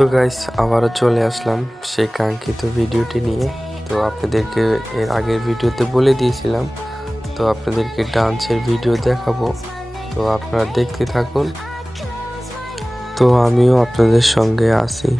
তো গাইস আবারও চলে আসলাম সেই কাঙ্ক্ষিত ভিডিওটি নিয়ে। তো আপনাদেরকে এর আগের ভিডিওতে বলে দিয়েছিলাম, তো আপনাদেরকে ডান্সের ভিডিও দেখাবো। তো আপনারা দেখতে থাকুন। তো আমিও আপনাদের সঙ্গে আছি।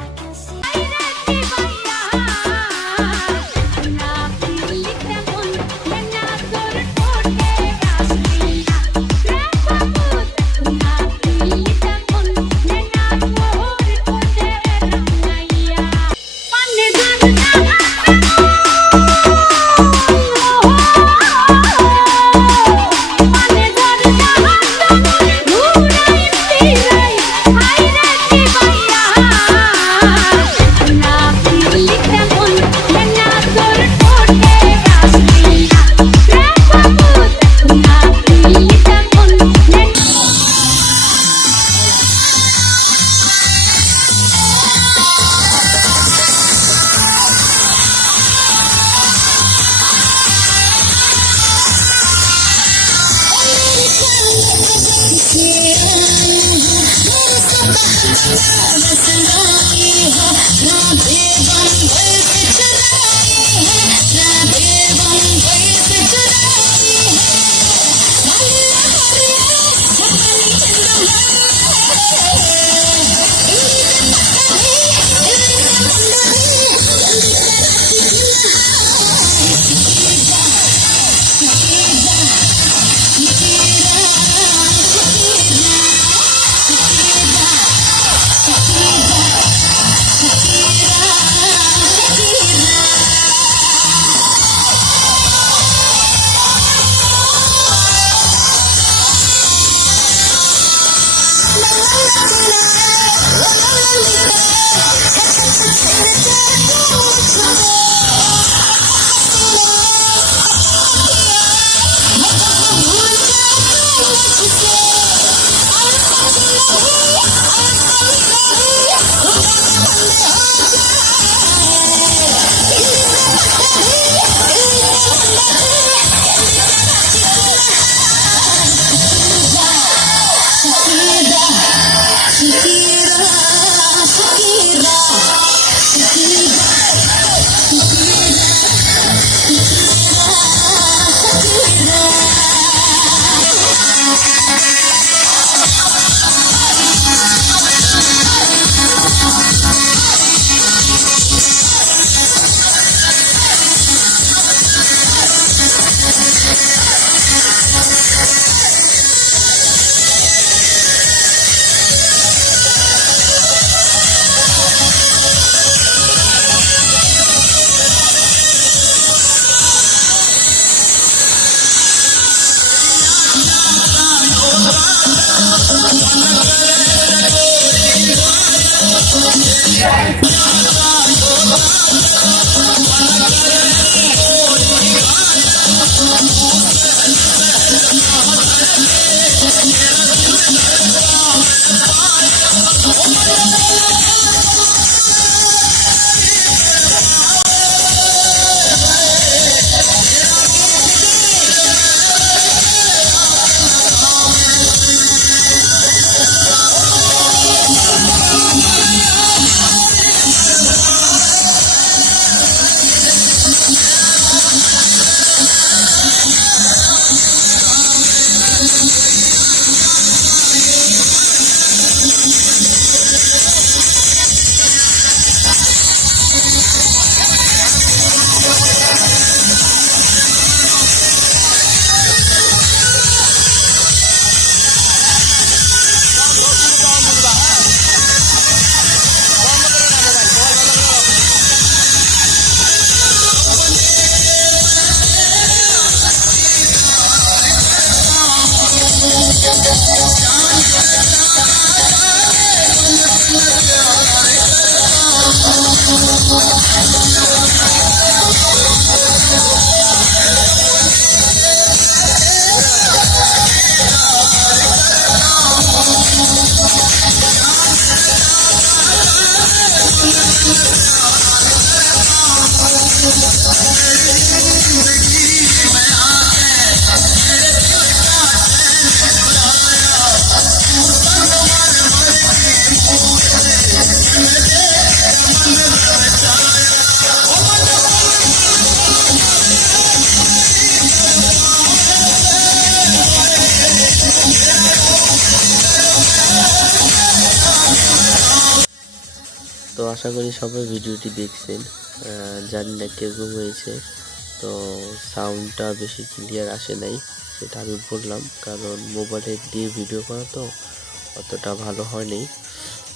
তো আশা করি সবাই ভিডিওটি দেখছেন। জানি না কিরকম হয়েছে, তো সাউন্ডটা বেশি ক্লিয়ার আসে নাই, সেটা আমি বললাম, কারণ মোবাইলে দিয়ে ভিডিও করা তো অতটা ভালো হয়নি।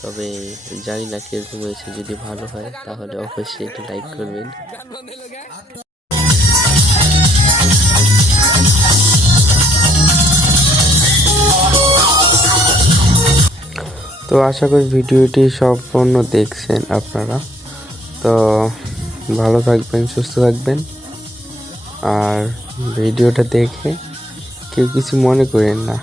তবে জানি না কিরকম হয়েছে, যদি ভালো হয় তাহলে অবশ্যই একটু লাইক করবেন। তো আশা করি ভিডিওটি সম্পূর্ণ দেখছেন আপনারা। তো ভালো থাকবেন, সুস্থ থাকবেন, আর ভিডিওটা দেখে কেউ কিছু মনে করেন না।